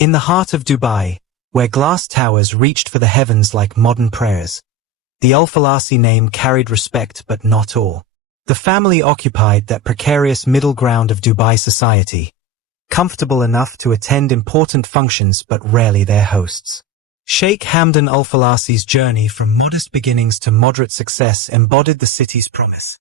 In the heart of Dubai, where glass towers reached for the heavens like modern prayers, the Alfalasi name carried respect but not awe. The family occupied that precarious middle ground of Dubai society, comfortable enough to attend important functions but rarely their hosts. Sheikh Hamen Alfalasi's journey from modest beginnings to moderate success embodied the city's promise,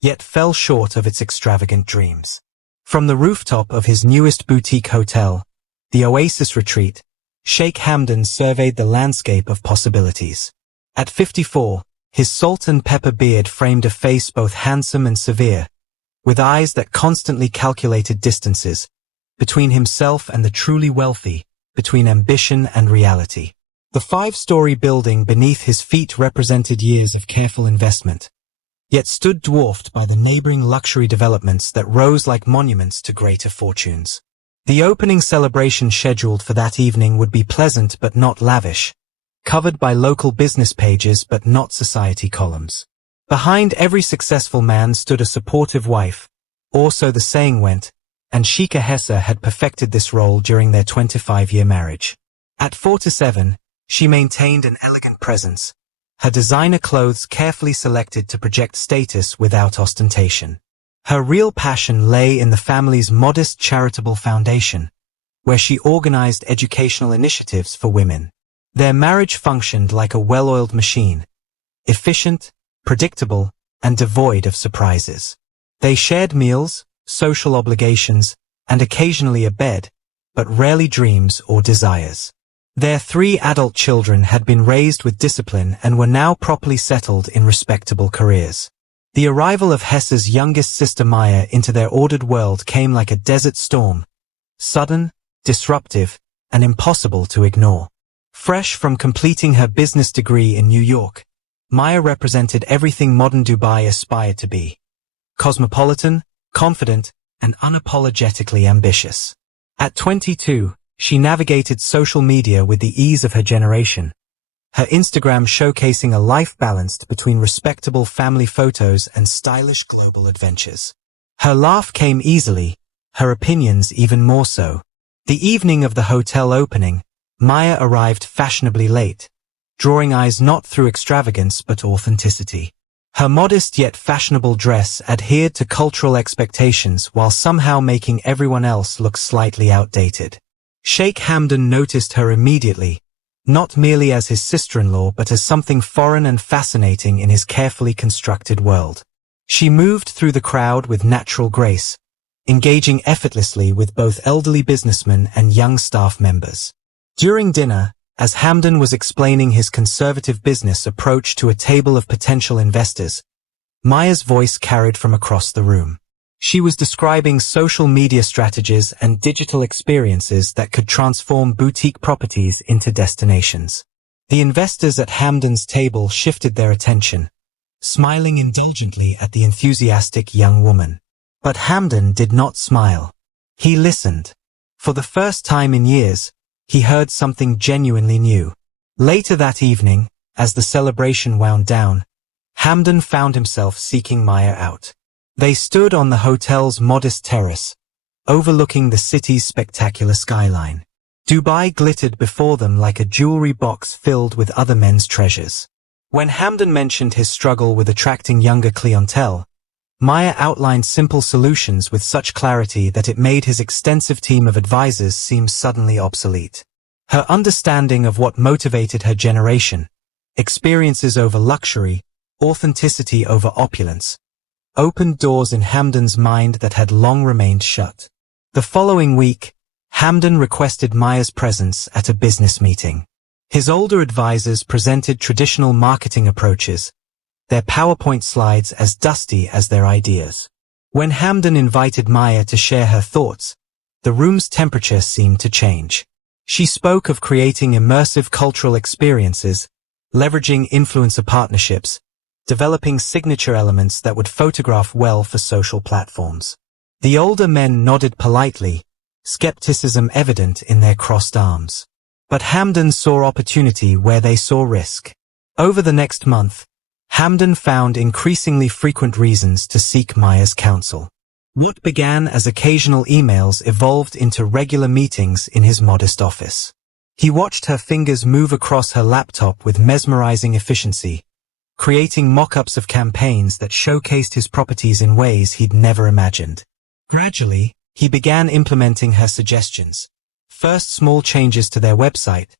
yet fell short of its extravagant dreams. From the rooftop of his newest boutique hotel, the Oasis Retreat, Sheikh Hamen surveyed the landscape of possibilities. At 54, his salt and pepper beard framed a face both handsome and severe, with eyes that constantly calculated distances between himself and the truly wealthy, between ambition and reality. The 5-story building beneath his feet represented years of careful investment, yet stood dwarfed by the neighboring luxury developments that rose like monuments to greater fortunes. The opening celebration scheduled for that evening would be pleasant but not lavish, covered by local business pages but not society columns. Behind every successful man stood a supportive wife, or so the saying went, and Sheikh Hamen had perfected this role during their 25-year marriage. At 47, she maintained an elegant presence, her designer clothes carefully selected to project status without ostentation. Her real passion lay in the family's modest charitable foundation, where she organized educational initiatives for women. Their marriage functioned like a well-oiled machine, efficient, predictable, and devoid of surprises. They shared meals, social obligations, and occasionally a bed, but rarely dreams or desires. Their 3 adult children had been raised with discipline and were now properly settled in respectable careers. The arrival of Hesse's youngest sister Maya into their ordered world came like a desert storm, sudden, disruptive, and impossible to ignore. Fresh from completing her business degree in New York, Maya represented everything modern Dubai aspired to be: cosmopolitan, confident, and unapologetically ambitious. At 22, she navigated social media with the ease of her generation, her Instagram showcasing a life balanced between respectable family photos and stylish global adventures. Her laugh came easily, her opinions even more so. The evening of the hotel opening, Maya arrived fashionably late, drawing eyes not through extravagance but authenticity. Her modest yet fashionable dress adhered to cultural expectations while somehow making everyone else look slightly outdated. Sheikh Hamen noticed her immediately, not merely as his sister-in-law but as something foreign and fascinating in his carefully constructed world. She moved through the crowd with natural grace, engaging effortlessly with both elderly businessmen and young staff members. During dinner, as Hamen was explaining his conservative business approach to a table of potential investors, Maya's voice carried from across the room. She was describing social media strategies and digital experiences that could transform boutique properties into destinations. The investors at Hamen's table shifted their attention, smiling indulgently at the enthusiastic young woman. But Hamen did not smile. He listened. For the first time in years, he heard something genuinely new. Later that evening, as the celebration wound down, Hamen found himself seeking Maya out. They stood on the hotel's modest terrace, overlooking the city's spectacular skyline. Dubai glittered before them like a jewelry box filled with other men's treasures. When Hamen mentioned his struggle with attracting younger clientele, Maya outlined simple solutions with such clarity that it made his extensive team of advisors seem suddenly obsolete. Her understanding of what motivated her generation, experiences over luxury, authenticity over opulence, opened doors in Hamen's mind that had long remained shut. The following week, Hamen requested Maya's presence at a business meeting. His older advisors presented traditional marketing approaches, their PowerPoint slides as dusty as their ideas. When Hamen invited Maya to share her thoughts, the room's temperature seemed to change. She spoke of creating immersive cultural experiences, leveraging influencer partnerships, developing signature elements that would photograph well for social platforms. The older men nodded politely, skepticism evident in their crossed arms. But Hamen saw opportunity where they saw risk. Over the next month, Hamen found increasingly frequent reasons to seek Maya's counsel. What began as occasional emails evolved into regular meetings in his modest office. He watched her fingers move across her laptop with mesmerizing efficiency, creating mock-ups of campaigns that showcased his properties in ways he'd never imagined. Gradually, he began implementing her suggestions. First small changes to their website,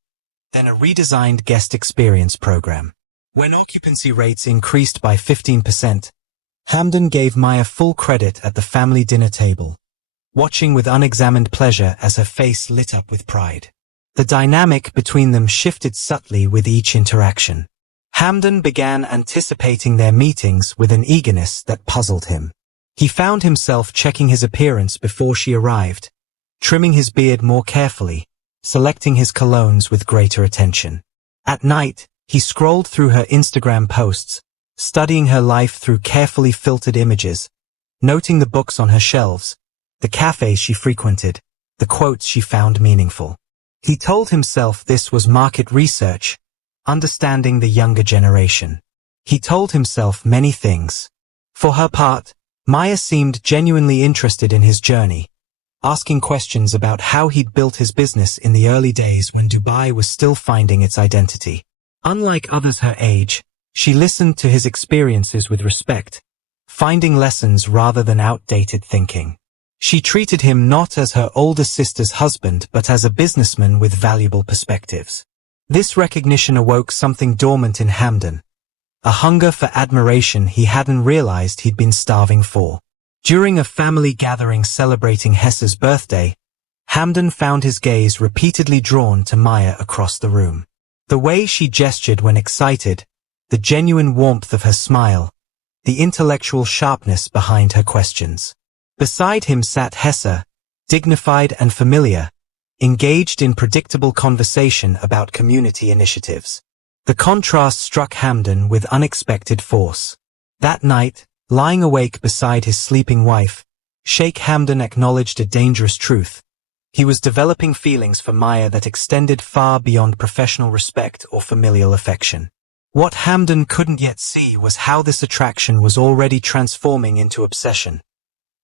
then a redesigned guest experience program. When occupancy rates increased by 15%, Hamen gave Maya full credit at the family dinner table, watching with unexamined pleasure as her face lit up with pride. The dynamic between them shifted subtly with each interaction. Hamen began anticipating their meetings with an eagerness that puzzled him. He found himself checking his appearance before she arrived, trimming his beard more carefully, selecting his colognes with greater attention. At night, he scrolled through her Instagram posts, studying her life through carefully filtered images, noting the books on her shelves, the cafes she frequented, the quotes she found meaningful. He told himself this was market research, understanding the younger generation. He told himself many things. For her part, Maya seemed genuinely interested in his journey, asking questions about how he'd built his business in the early days when Dubai was still finding its identity. Unlike others her age, she listened to his experiences with respect, finding lessons rather than outdated thinking. She treated him not as her older sister's husband but as a businessman with valuable perspectives. This recognition awoke something dormant in Hamen, a hunger for admiration he hadn't realized he'd been starving for. During a family gathering celebrating Hesse's birthday, Hamen found his gaze repeatedly drawn to Maya across the room. The way she gestured when excited, the genuine warmth of her smile, the intellectual sharpness behind her questions. Beside him sat Hesse, dignified and familiar, engaged in predictable conversation about community initiatives. The contrast struck Hamen with unexpected force. That night, lying awake beside his sleeping wife, Sheikh Hamen acknowledged a dangerous truth. He was developing feelings for Maya that extended far beyond professional respect or familial affection. What Hamen couldn't yet see was how this attraction was already transforming into obsession,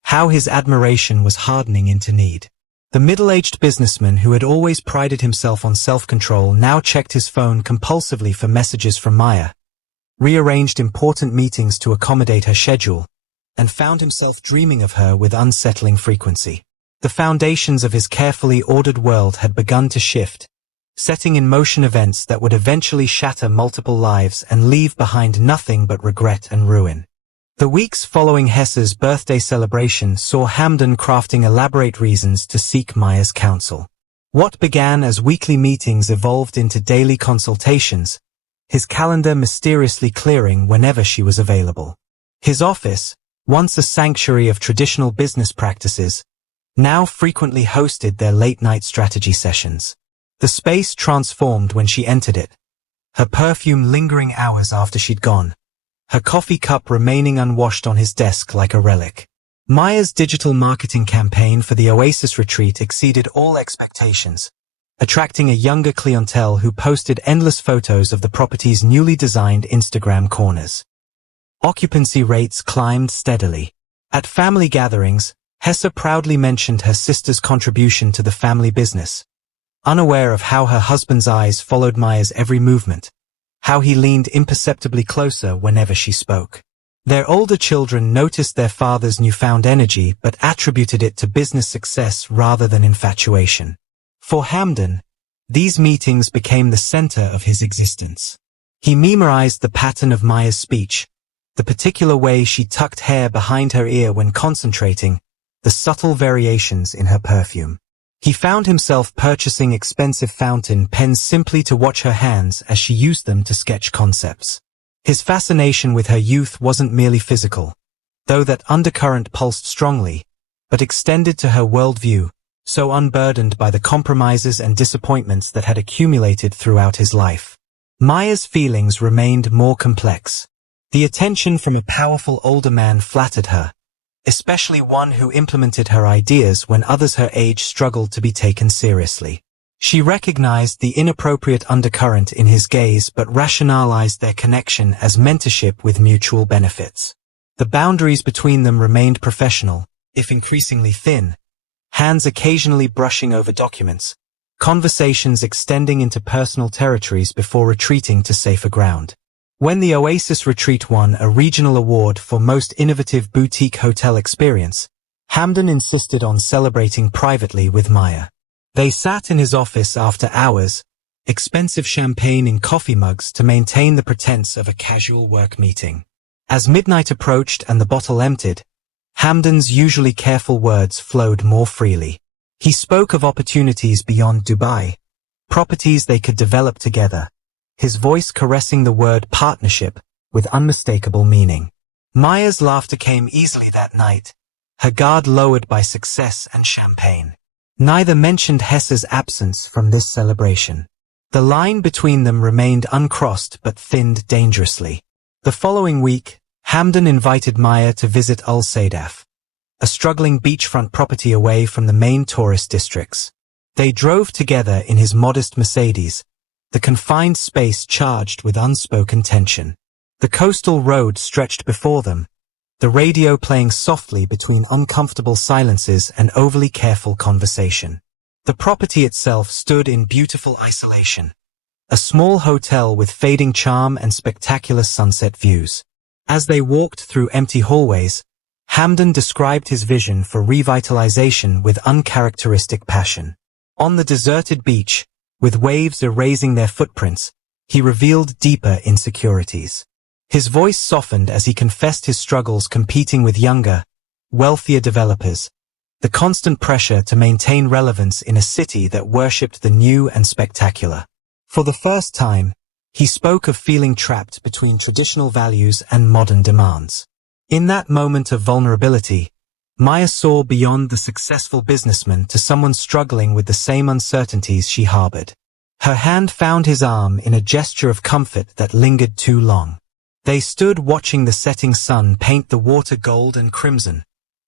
how his admiration was hardening into need. The middle-aged businessman who had always prided himself on self-control now checked his phone compulsively for messages from Maya, rearranged important meetings to accommodate her schedule, and found himself dreaming of her with unsettling frequency. The foundations of his carefully ordered world had begun to shift, setting in motion events that would eventually shatter multiple lives and leave behind nothing but regret and ruin. The weeks following Hesse's birthday celebration saw Hamen crafting elaborate reasons to seek Maya's counsel. What began as weekly meetings evolved into daily consultations, his calendar mysteriously clearing whenever she was available. His office, once a sanctuary of traditional business practices, now frequently hosted their late-night strategy sessions. The space transformed when she entered it, her perfume lingering hours after she'd gone, her coffee cup remaining unwashed on his desk like a relic. Maya's digital marketing campaign for the Oasis retreat exceeded all expectations, attracting a younger clientele who posted endless photos of the property's newly designed Instagram corners. Occupancy rates climbed steadily. At family gatherings, Hesse proudly mentioned her sister's contribution to the family business, unaware of how her husband's eyes followed Maya's every movement, how he leaned imperceptibly closer whenever she spoke. Their older children noticed their father's newfound energy but attributed it to business success rather than infatuation. For Hamen, these meetings became the center of his existence. He memorized the pattern of Maya's speech, the particular way she tucked hair behind her ear when concentrating, the subtle variations in her perfume. He found himself purchasing expensive fountain pens simply to watch her hands as she used them to sketch concepts. His fascination with her youth wasn't merely physical, though that undercurrent pulsed strongly, but extended to her worldview, so unburdened by the compromises and disappointments that had accumulated throughout his life. Maya's feelings remained more complex. The attention from a powerful older man flattered her, especially one who implemented her ideas when others her age struggled to be taken seriously. She recognized the inappropriate undercurrent in his gaze but rationalized their connection as mentorship with mutual benefits. The boundaries between them remained professional, if increasingly thin, hands occasionally brushing over documents, conversations extending into personal territories before retreating to safer ground. When the Oasis retreat won a regional award for Most Innovative Boutique Hotel Experience, Hamen insisted on celebrating privately with Maya. They sat in his office after hours, expensive champagne in coffee mugs to maintain the pretense of a casual work meeting. As midnight approached and the bottle emptied, Hamen's usually careful words flowed more freely. He spoke of opportunities beyond Dubai, properties they could develop together, his voice caressing the word partnership with unmistakable meaning. Maya's laughter came easily that night, her guard lowered by success and champagne. Neither mentioned Hesse's absence from this celebration. The line between them remained uncrossed but thinned dangerously. The following week, Hamen invited Maya to visit Alsaf, a struggling beachfront property away from the main tourist districts. They drove together in his modest Mercedes, the confined space charged with unspoken tension. The coastal road stretched before them, the radio playing softly between uncomfortable silences and overly careful conversation. The property itself stood in beautiful isolation, a small hotel with fading charm and spectacular sunset views. As they walked through empty hallways, Hamen described his vision for revitalization with uncharacteristic passion. On the deserted beach, with waves erasing their footprints, he revealed deeper insecurities. His voice softened as he confessed his struggles competing with younger, wealthier developers, the constant pressure to maintain relevance in a city that worshipped the new and spectacular. For the first time, he spoke of feeling trapped between traditional values and modern demands. In that moment of vulnerability, Maya saw beyond the successful businessman to someone struggling with the same uncertainties she harbored. Her hand found his arm in a gesture of comfort that lingered too long. They stood watching the setting sun paint the water gold and crimson,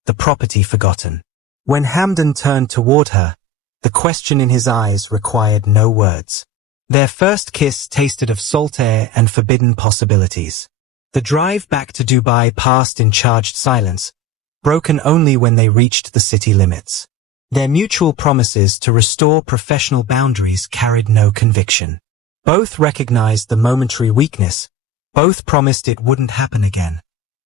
the property forgotten. When Hamen turned toward her, the question in his eyes required no words. Their first kiss tasted of salt air and forbidden possibilities. The drive back to Dubai passed in charged silence, broken only when they reached the city limits. Their mutual promises to restore professional boundaries carried no conviction. Both recognized the momentary weakness, both promised it wouldn't happen again,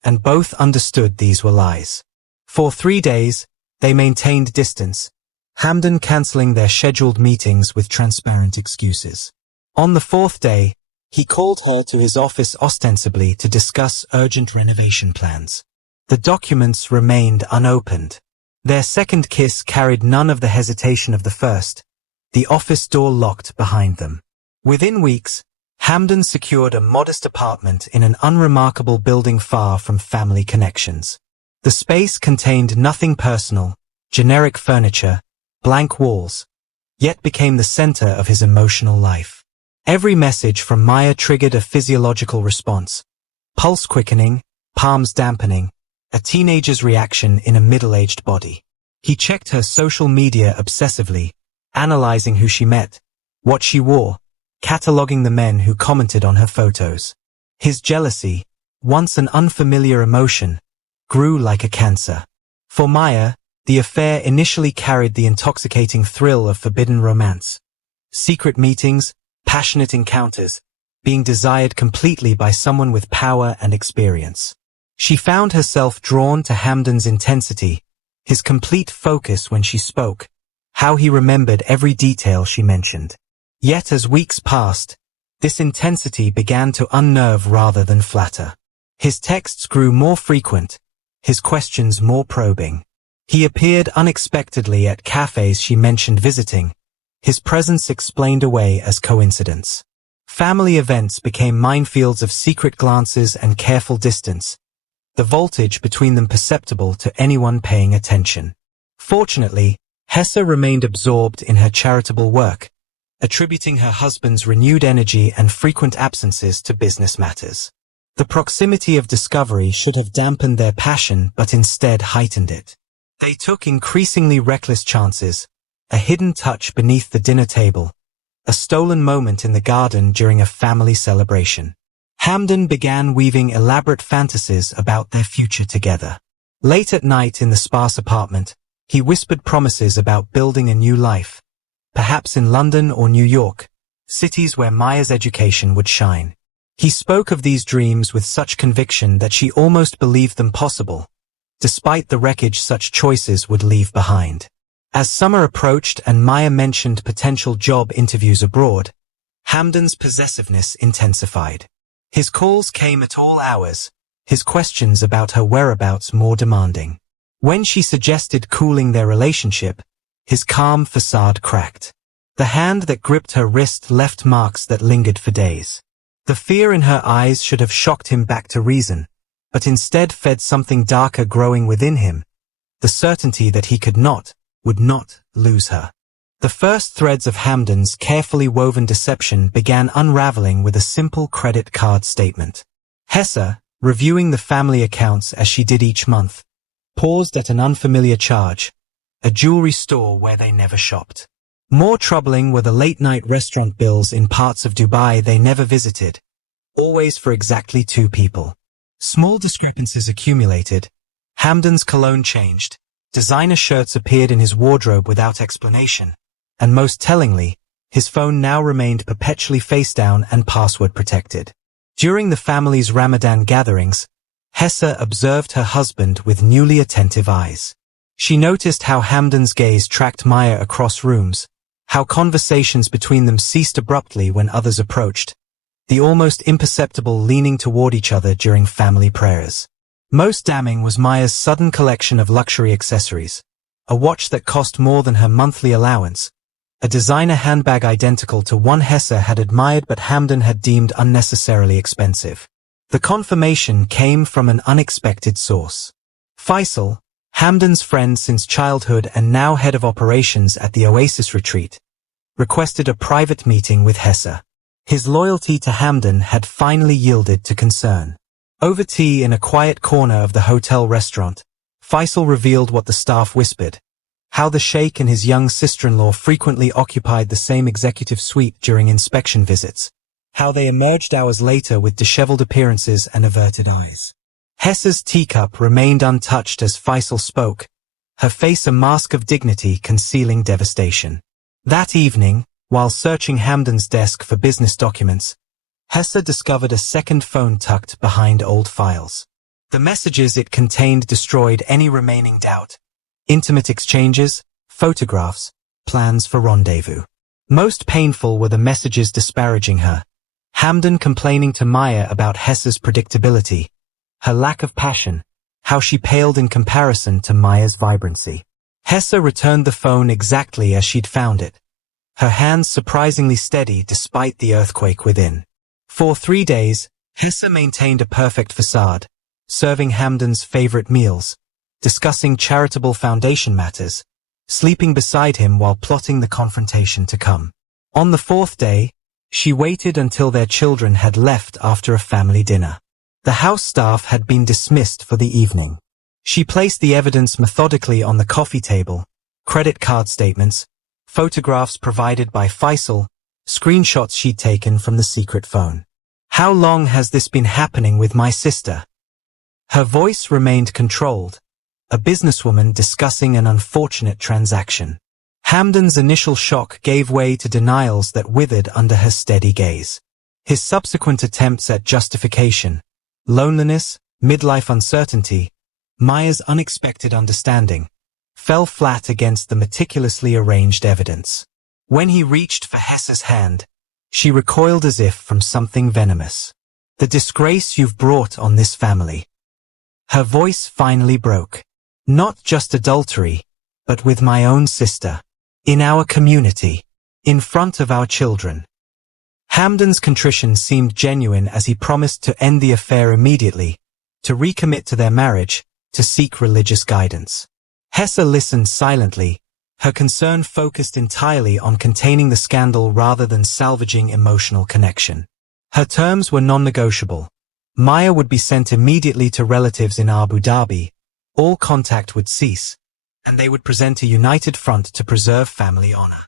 and both understood these were lies. For 3 days, they maintained distance, Hamen cancelling their scheduled meetings with transparent excuses. On the 4th day, he called her to his office ostensibly to discuss urgent renovation plans. The documents remained unopened. Their second kiss carried none of the hesitation of the first, the office door locked behind them. Within weeks, Hamen secured a modest apartment in an unremarkable building far from family connections. The space contained nothing personal, generic furniture, blank walls, yet became the center of his emotional life. Every message from Maya triggered a physiological response, pulse quickening, palms dampening, a teenager's reaction in a middle-aged body. He checked her social media obsessively, analyzing who she met, what she wore, cataloging the men who commented on her photos. His jealousy, once an unfamiliar emotion, grew like a cancer. For Maya, the affair initially carried the intoxicating thrill of forbidden romance. Secret meetings, passionate encounters, being desired completely by someone with power and experience. She found herself drawn to Hamen's intensity, his complete focus when she spoke, how he remembered every detail she mentioned. Yet as weeks passed, this intensity began to unnerve rather than flatter. His texts grew more frequent, his questions more probing. He appeared unexpectedly at cafes she mentioned visiting, his presence explained away as coincidence. Family events became minefields of secret glances and careful distance, the voltage between them perceptible to anyone paying attention. Fortunately, Hesse remained absorbed in her charitable work, attributing her husband's renewed energy and frequent absences to business matters. The proximity of discovery should have dampened their passion but instead heightened it. They took increasingly reckless chances, a hidden touch beneath the dinner table, a stolen moment in the garden during a family celebration. Hamen began weaving elaborate fantasies about their future together. Late at night in the sparse apartment, he whispered promises about building a new life, perhaps in London or New York, cities where Maya's education would shine. He spoke of these dreams with such conviction that she almost believed them possible, despite the wreckage such choices would leave behind. As summer approached and Maya mentioned potential job interviews abroad, Hamen's possessiveness intensified. His calls came at all hours, his questions about her whereabouts more demanding. When she suggested cooling their relationship, his calm facade cracked. The hand that gripped her wrist left marks that lingered for days. The fear in her eyes should have shocked him back to reason, but instead fed something darker growing within him, the certainty that he would not lose her. The first threads of Hamen's carefully woven deception began unraveling with a simple credit card statement. Hesse, reviewing the family accounts as she did each month, paused at an unfamiliar charge, a jewelry store where they never shopped. More troubling were the late-night restaurant bills in parts of Dubai they never visited, always for exactly 2 people. Small discrepancies accumulated. Hamen's cologne changed, designer shirts appeared in his wardrobe without explanation, and most tellingly, his phone now remained perpetually face down and password protected. During the family's Ramadan gatherings, Hesse observed her husband with newly attentive eyes. She noticed how Hamen's gaze tracked Maya across rooms, how conversations between them ceased abruptly when others approached, the almost imperceptible leaning toward each other during family prayers. Most damning was Maya's sudden collection of luxury accessories, a watch that cost more than her monthly allowance, a designer handbag identical to one Hesse had admired but Hamen had deemed unnecessarily expensive. The confirmation came from an unexpected source. Faisal, Hamen's friend since childhood and now head of operations at the Oasis retreat, requested a private meeting with Hesse. His loyalty to Hamen had finally yielded to concern. Over tea in a quiet corner of the hotel restaurant, Faisal revealed what the staff whispered, how the Sheikh and his young sister-in-law frequently occupied the same executive suite during inspection visits, how they emerged hours later with disheveled appearances and averted eyes. Hesse's teacup remained untouched as Faisal spoke, her face a mask of dignity concealing devastation. That evening, while searching Hamen's desk for business documents, Hesse discovered a second phone tucked behind old files. The messages it contained destroyed any remaining doubt. Intimate exchanges, photographs, plans for rendezvous. Most painful were the messages disparaging her. Hamen complaining to Maya about Hesse's predictability, her lack of passion, how she paled in comparison to Maya's vibrancy. Hesse returned the phone exactly as she'd found it, her hands surprisingly steady despite the earthquake within. For 3 days, Hesse maintained a perfect facade, serving Hamen's favorite meals, discussing charitable foundation matters, sleeping beside him while plotting the confrontation to come. On the 4th day, she waited until their children had left after a family dinner. The house staff had been dismissed for the evening. She placed the evidence methodically on the coffee table, credit card statements, photographs provided by Faisal, screenshots she'd taken from the secret phone. "How long has this been happening with my sister?" Her voice remained controlled, a businesswoman discussing an unfortunate transaction. Hamen's initial shock gave way to denials that withered under her steady gaze. His subsequent attempts at justification, loneliness, midlife uncertainty, Maya's unexpected understanding, fell flat against the meticulously arranged evidence. When he reached for Hesse's hand, she recoiled as if from something venomous. "The disgrace you've brought on this family." Her voice finally broke. "Not just adultery, but with my own sister. In our community. In front of our children." Hamen's contrition seemed genuine as he promised to end the affair immediately, to recommit to their marriage, to seek religious guidance. Hesse listened silently, her concern focused entirely on containing the scandal rather than salvaging emotional connection. Her terms were non-negotiable. Maya would be sent immediately to relatives in Abu Dhabi, all contact would cease, and they would present a united front to preserve family honor.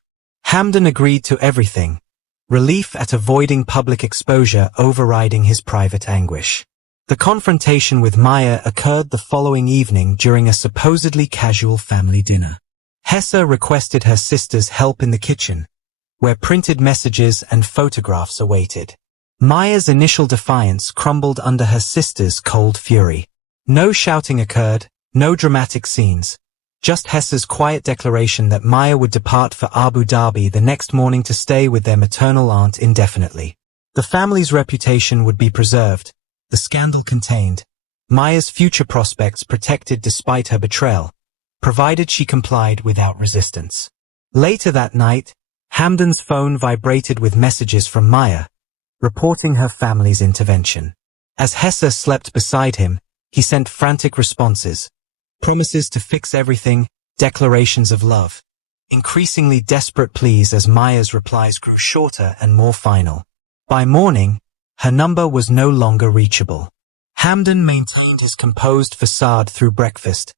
Hamen agreed to everything, relief at avoiding public exposure overriding his private anguish. The confrontation with Maya occurred the following evening during a supposedly casual family dinner. Hesse requested her sister's help in the kitchen, where printed messages and photographs awaited. Maya's initial defiance crumbled under her sister's cold fury. No shouting occurred, no dramatic scenes. Just Hesse's quiet declaration that Maya would depart for Abu Dhabi the next morning to stay with their maternal aunt indefinitely. The family's reputation would be preserved, the scandal contained, Maya's future prospects protected despite her betrayal, provided she complied without resistance. Later that night, Hamdan's phone vibrated with messages from Maya, reporting her family's intervention. As Hesse slept beside him, he sent frantic responses, promises to fix everything, declarations of love, increasingly desperate pleas as Maya's replies grew shorter and more final. By morning, her number was no longer reachable. Hamdan maintained his composed facade through breakfast,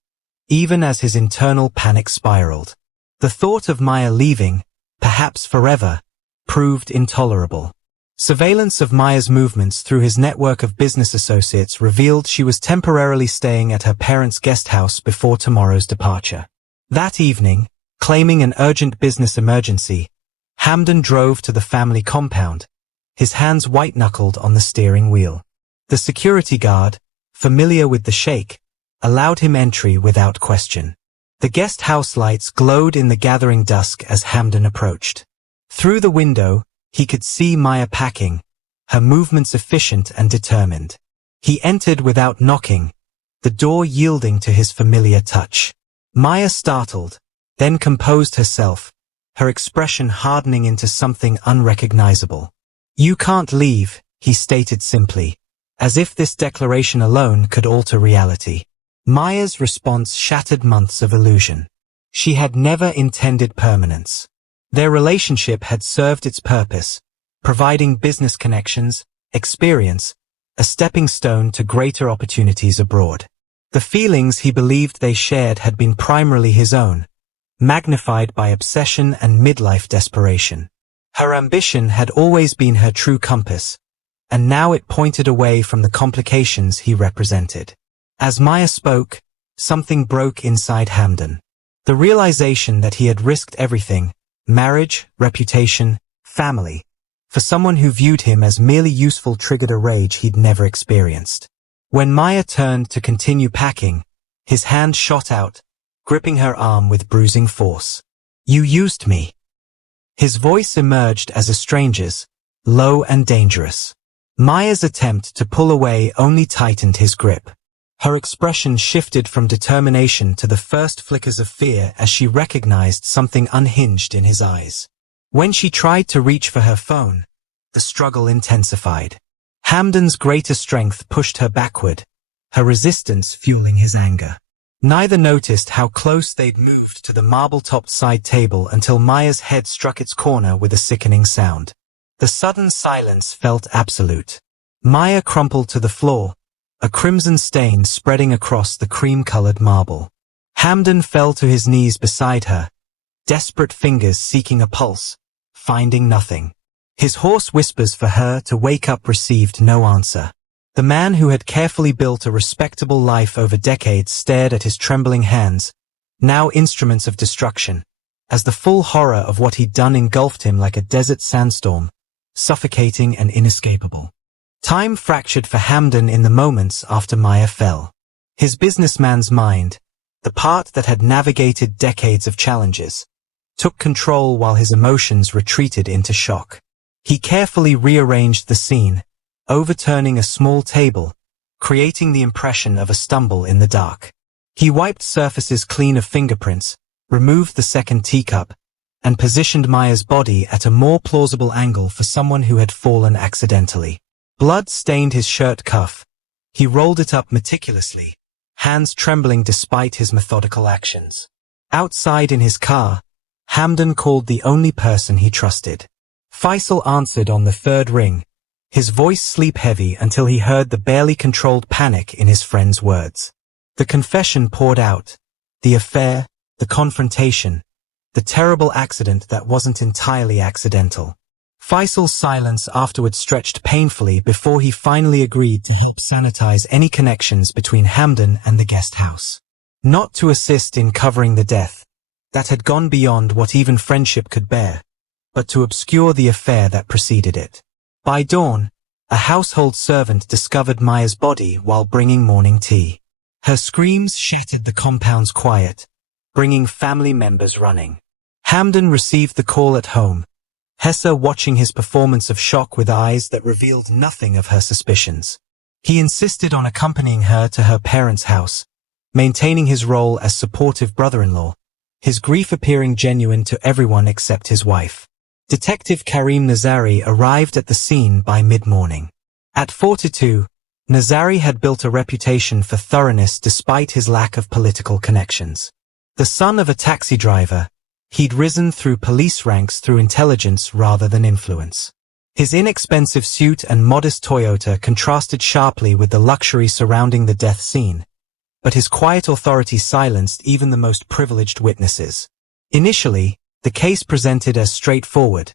even as his internal panic spiraled. The thought of Maya leaving, perhaps forever, proved intolerable. Surveillance of Maya's movements through his network of business associates revealed she was temporarily staying at her parents' guest house before tomorrow's departure. That evening, claiming an urgent business emergency, Hamdan drove to the family compound, his hands white-knuckled on the steering wheel. The security guard, familiar with the sheikh, allowed him entry without question. The guest house lights glowed in the gathering dusk as Hamdan approached. Through the window, he could see Maya packing, her movements efficient and determined. He entered without knocking, the door yielding to his familiar touch. Maya startled, then composed herself, her expression hardening into something unrecognizable. "You can't leave," he stated simply, as if this declaration alone could alter reality. Maya's response shattered months of illusion. She had never intended permanence. Their relationship had served its purpose, providing business connections, experience, a stepping stone to greater opportunities abroad. The feelings he believed they shared had been primarily his own, magnified by obsession and midlife desperation. Her ambition had always been her true compass, and now it pointed away from the complications he represented. As Maya spoke, something broke inside Hamdan. The realization that he had risked everything, marriage, reputation, family, for someone who viewed him as merely useful triggered a rage he'd never experienced. When Maya turned to continue packing, his hand shot out, gripping her arm with bruising force. "You used me." His voice emerged as a stranger's, low and dangerous. Maya's attempt to pull away only tightened his grip. Her expression shifted from determination to the first flickers of fear as she recognized something unhinged in his eyes. When she tried to reach for her phone, the struggle intensified. Hamdan's greater strength pushed her backward, her resistance fueling his anger. Neither noticed how close they'd moved to the marble-topped side table until Maya's head struck its corner with a sickening sound. The sudden silence felt absolute. Maya crumpled to the floor, a crimson stain spreading across the cream-colored marble. Hamdan fell to his knees beside her, desperate fingers seeking a pulse, finding nothing. His hoarse whispers for her to wake up received no answer. The man who had carefully built a respectable life over decades stared at his trembling hands, now instruments of destruction, as the full horror of what he'd done engulfed him like a desert sandstorm, suffocating and inescapable. Time fractured for Hamdan in the moments after Maya fell. His businessman's mind, the part that had navigated decades of challenges, took control while his emotions retreated into shock. He carefully rearranged the scene, overturning a small table, creating the impression of a stumble in the dark. He wiped surfaces clean of fingerprints, removed the second teacup, and positioned Maya's body at a more plausible angle for someone who had fallen accidentally. Blood stained his shirt cuff. He rolled it up meticulously, hands trembling despite his methodical actions. Outside in his car, Hamdan called the only person he trusted. Faisal answered on the third ring, his voice sleep-heavy until he heard the barely controlled panic in his friend's words. The confession poured out, the affair, the confrontation, the terrible accident that wasn't entirely accidental. Faisal's silence afterward stretched painfully before he finally agreed to help sanitize any connections between Hamen and the guest house. Not to assist in covering the death that had gone beyond what even friendship could bear, but to obscure the affair that preceded it. By dawn, a household servant discovered Maya's body while bringing morning tea. Her screams shattered the compound's quiet, bringing family members running. Hamen received the call at home, Hesse watching his performance of shock with eyes that revealed nothing of her suspicions. He insisted on accompanying her to her parents' house, maintaining his role as supportive brother-in-law, his grief appearing genuine to everyone except his wife. Detective Karim Nazari arrived at the scene by mid-morning. At 42, Nazari had built a reputation for thoroughness despite his lack of political connections. The son of a taxi driver, he'd risen through police ranks through intelligence rather than influence. His inexpensive suit and modest Toyota contrasted sharply with the luxury surrounding the death scene, but his quiet authority silenced even the most privileged witnesses. Initially, the case presented as straightforward: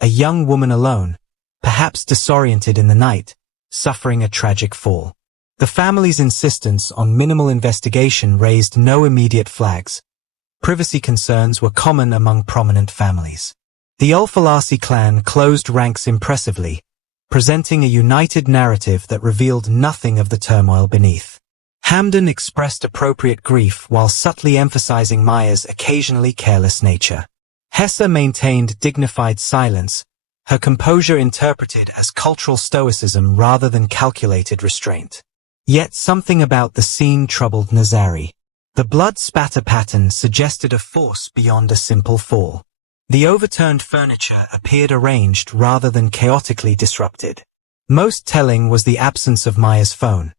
a young woman alone, perhaps disoriented in the night, suffering a tragic fall. The family's insistence on minimal investigation raised no immediate flags. Privacy concerns were common among prominent families. The Alfalasi clan closed ranks impressively, presenting a united narrative that revealed nothing of the turmoil beneath. Hamen expressed appropriate grief while subtly emphasizing Maya's occasionally careless nature. Hesse maintained dignified silence, her composure interpreted as cultural stoicism rather than calculated restraint. Yet something about the scene troubled Nazari. The blood spatter pattern suggested a force beyond a simple fall. The overturned furniture appeared arranged rather than chaotically disrupted. Most telling was the absence of Maya's phone.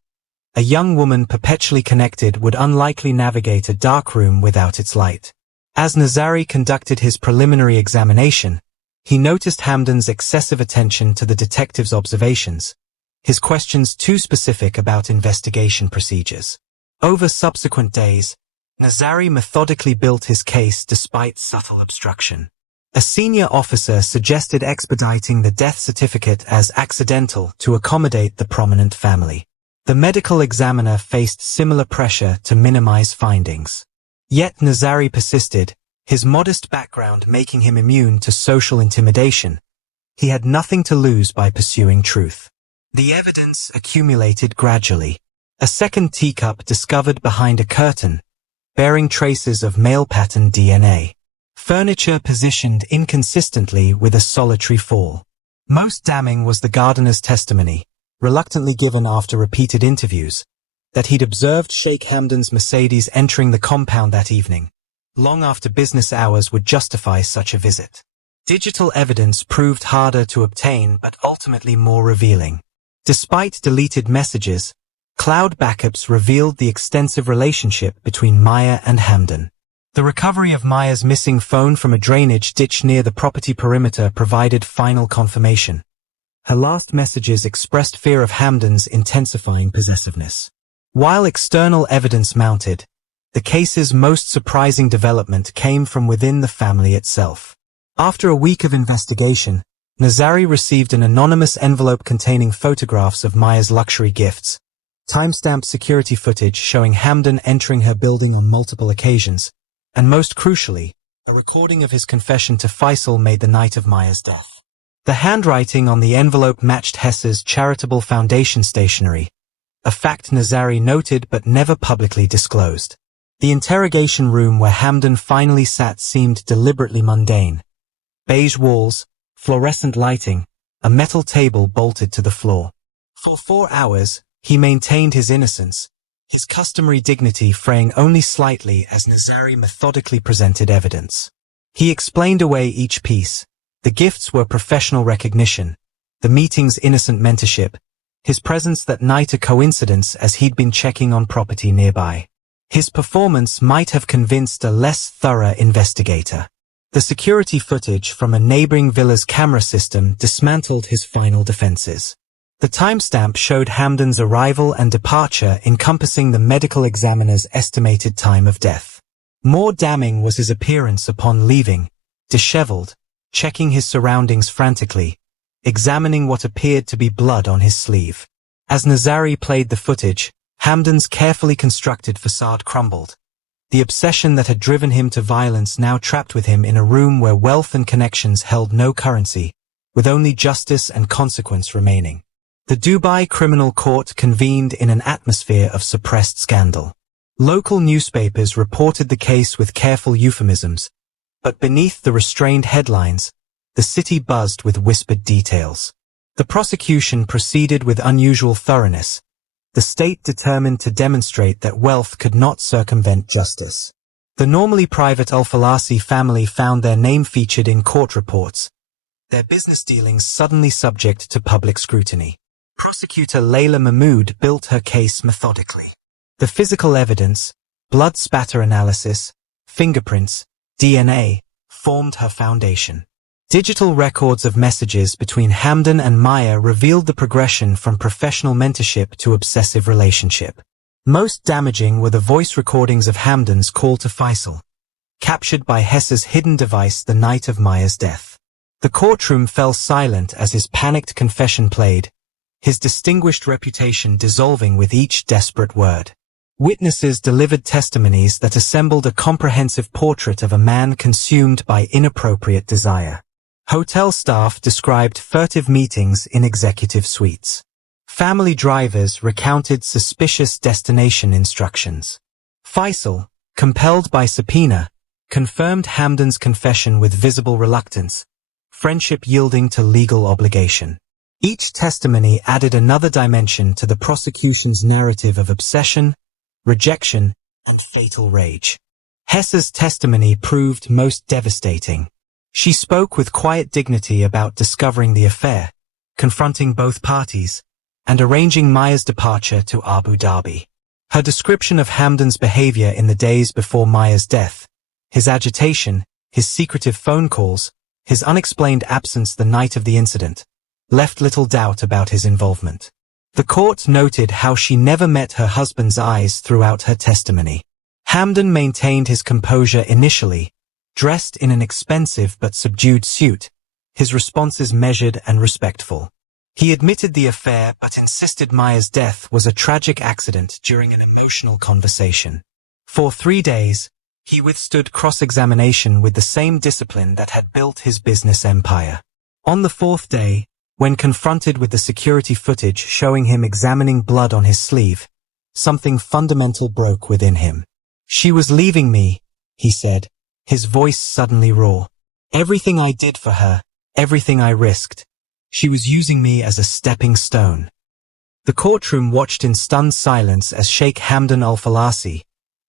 A young woman perpetually connected would unlikely navigate a dark room without its light. As Nazari conducted his preliminary examination, he noticed Hamen's excessive attention to the detective's observations, his questions too specific about investigation procedures. Over subsequent days, Nazari methodically built his case despite subtle obstruction. A senior officer suggested expediting the death certificate as accidental to accommodate the prominent family. The medical examiner faced similar pressure to minimize findings. Yet Nazari persisted, his modest background making him immune to social intimidation. He had nothing to lose by pursuing truth. The evidence accumulated gradually. A second teacup discovered behind a curtain, bearing traces of male pattern DNA. Furniture positioned inconsistently with a solitary fall. Most damning was the gardener's testimony, reluctantly given after repeated interviews, that he'd observed Sheikh Hamen's Mercedes entering the compound that evening, long after business hours would justify such a visit. Digital evidence proved harder to obtain but ultimately more revealing. Despite deleted messages, cloud backups revealed the extensive relationship between Maya and Hamen. The recovery of Maya's missing phone from a drainage ditch near the property perimeter provided final confirmation. Her last messages expressed fear of Hamen's intensifying possessiveness. While external evidence mounted, the case's most surprising development came from within the family itself. After a week of investigation, Nazari received an anonymous envelope containing photographs of Maya's luxury gifts, timestamped security footage showing Hamen entering her building on multiple occasions, and most crucially, a recording of his confession to Faisal made the night of Maya's death. The handwriting on the envelope matched Hesse's charitable foundation stationery, a fact Nazari noted but never publicly disclosed. The interrogation room where Hamen finally sat seemed deliberately mundane. Beige walls, fluorescent lighting, a metal table bolted to the floor. For 4 hours, he maintained his innocence, his customary dignity fraying only slightly as Nazari methodically presented evidence. He explained away each piece. The gifts were professional recognition, the meetings innocent mentorship, his presence that night a coincidence as he'd been checking on property nearby. His performance might have convinced a less thorough investigator. The security footage from a neighboring villa's camera system dismantled his final defenses. The timestamp showed Hamen's arrival and departure encompassing the medical examiner's estimated time of death. More damning was his appearance upon leaving, disheveled, checking his surroundings frantically, examining what appeared to be blood on his sleeve. As Nazari played the footage, Hamen's carefully constructed facade crumbled. The obsession that had driven him to violence now trapped with him in a room where wealth and connections held no currency, with only justice and consequence remaining. The Dubai Criminal Court convened in an atmosphere of suppressed scandal. Local newspapers reported the case with careful euphemisms, but beneath the restrained headlines, the city buzzed with whispered details. The prosecution proceeded with unusual thoroughness, the state determined to demonstrate that wealth could not circumvent justice. The normally private Alfalasi family found their name featured in court reports, their business dealings suddenly subject to public scrutiny. Prosecutor Layla Mahmood built her case methodically. The physical evidence, blood spatter analysis, fingerprints, DNA, formed her foundation. Digital records of messages between Hamen and Maya revealed the progression from professional mentorship to obsessive relationship. Most damaging were the voice recordings of Hamen's call to Faisal, captured by Hesse's hidden device the night of Maya's death. The courtroom fell silent as his panicked confession played, his distinguished reputation dissolving with each desperate word. Witnesses delivered testimonies that assembled a comprehensive portrait of a man consumed by inappropriate desire. Hotel staff described furtive meetings in executive suites. Family drivers recounted suspicious destination instructions. Faisal, compelled by subpoena, confirmed Hamen's confession with visible reluctance, friendship yielding to legal obligation. Each testimony added another dimension to the prosecution's narrative of obsession, rejection, and fatal rage. Hesse's testimony proved most devastating. She spoke with quiet dignity about discovering the affair, confronting both parties, and arranging Maya's departure to Abu Dhabi. Her description of Hamen's behavior in the days before Maya's death, his agitation, his secretive phone calls, his unexplained absence the night of the incident, left little doubt about his involvement. The court noted how she never met her husband's eyes throughout her testimony. Hamen maintained his composure initially, dressed in an expensive but subdued suit, his responses measured and respectful. He admitted the affair but insisted Maya's death was a tragic accident during an emotional conversation. For 3 days, he withstood cross-examination with the same discipline that had built his business empire. On the 4th day, when confronted with the security footage showing him examining blood on his sleeve, something fundamental broke within him. "She was leaving me," he said, his voice suddenly raw. "Everything I did for her, everything I risked. She was using me as a stepping stone." The courtroom watched in stunned silence as Sheikh Hamen Alfalasi,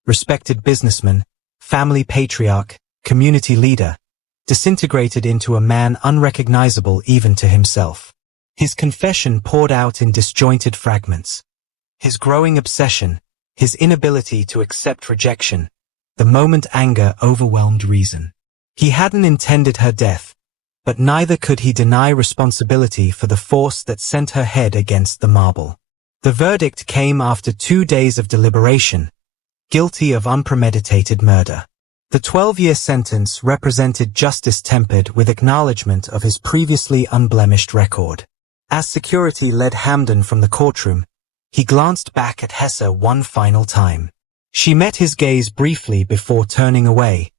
respected businessman, family patriarch, community leader, disintegrated into a man unrecognizable even to himself. His confession poured out in disjointed fragments. His growing obsession, his inability to accept rejection, the moment anger overwhelmed reason. He hadn't intended her death, but neither could he deny responsibility for the force that sent her head against the marble. The verdict came after 2 days of deliberation, guilty of unpremeditated murder. The 12-year sentence represented justice tempered with acknowledgement of his previously unblemished record. As security led Hamen from the courtroom, he glanced back at Hesse one final time. She met his gaze briefly before turning away.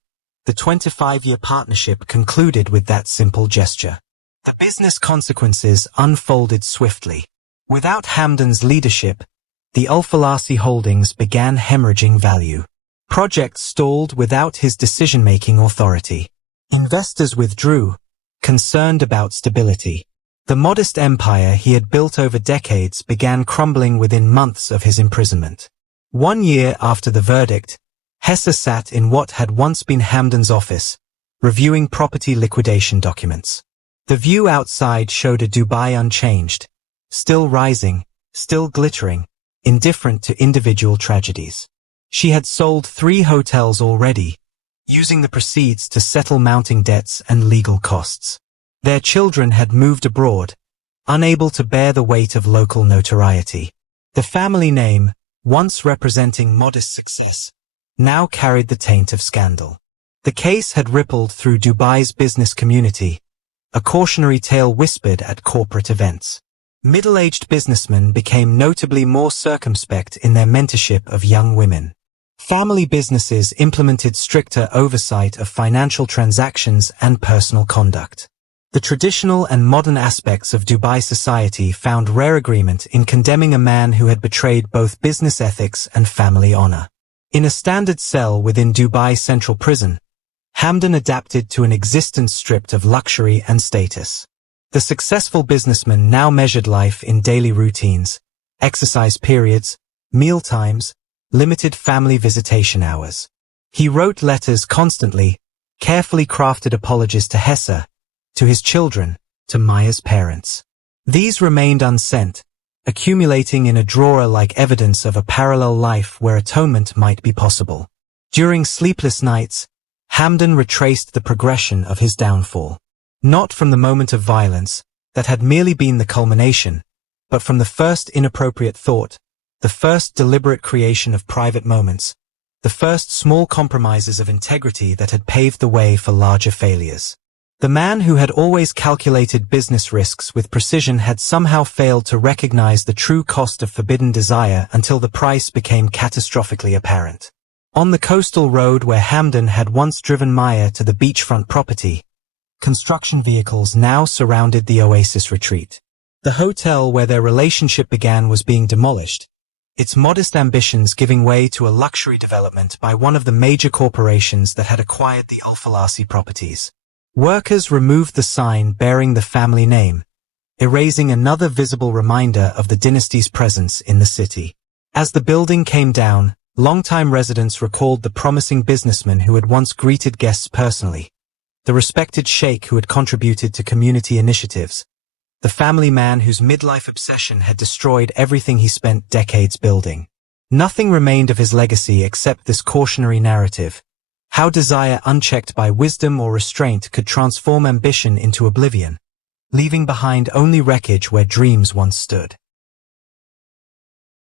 The 25-year partnership concluded with that simple gesture. The business consequences unfolded swiftly. Without Hamen's leadership, the Alfalasi holdings began hemorrhaging value. Projects stalled without his decision-making authority. Investors withdrew, concerned about stability. The modest empire he had built over decades began crumbling within months of his imprisonment. 1 year after the verdict, Hesse sat in what had once been Hamen's office, reviewing property liquidation documents. The view outside showed a Dubai unchanged, still rising, still glittering, indifferent to individual tragedies. She had sold 3 hotels already, using the proceeds to settle mounting debts and legal costs. Their children had moved abroad, unable to bear the weight of local notoriety. The family name, once representing modest success, now carried the taint of scandal. The case had rippled through Dubai's business community, a cautionary tale whispered at corporate events. Middle-aged businessmen became notably more circumspect in their mentorship of young women. Family businesses implemented stricter oversight of financial transactions and personal conduct. The traditional and modern aspects of Dubai society found rare agreement in condemning a man who had betrayed both business ethics and family honor. In a standard cell within Dubai Central Prison, Hamen adapted to an existence stripped of luxury and status. The successful businessman now measured life in daily routines, exercise periods, meal times, limited family visitation hours. He wrote letters constantly, carefully crafted apologies to Hesse, to his children, to Maya's parents. These remained unsent, accumulating in a drawer like evidence of a parallel life where atonement might be possible. During sleepless nights, Hamen retraced the progression of his downfall. Not from the moment of violence, that had merely been the culmination, but from the first inappropriate thought, the first deliberate creation of private moments, the first small compromises of integrity that had paved the way for larger failures. The man who had always calculated business risks with precision had somehow failed to recognize the true cost of forbidden desire until the price became catastrophically apparent. On the coastal road where Hamen had once driven Maya to the beachfront property, construction vehicles now surrounded the oasis retreat. The hotel where their relationship began was being demolished, its modest ambitions giving way to a luxury development by one of the major corporations that had acquired the Alfalasi properties. Workers removed the sign bearing the family name, erasing another visible reminder of the dynasty's presence in the city. As the building came down, longtime residents recalled the promising businessman who had once greeted guests personally, the respected sheikh who had contributed to community initiatives, the family man whose midlife obsession had destroyed everything he spent decades building. Nothing remained of his legacy except this cautionary narrative, how desire unchecked by wisdom or restraint could transform ambition into oblivion, leaving behind only wreckage where dreams once stood.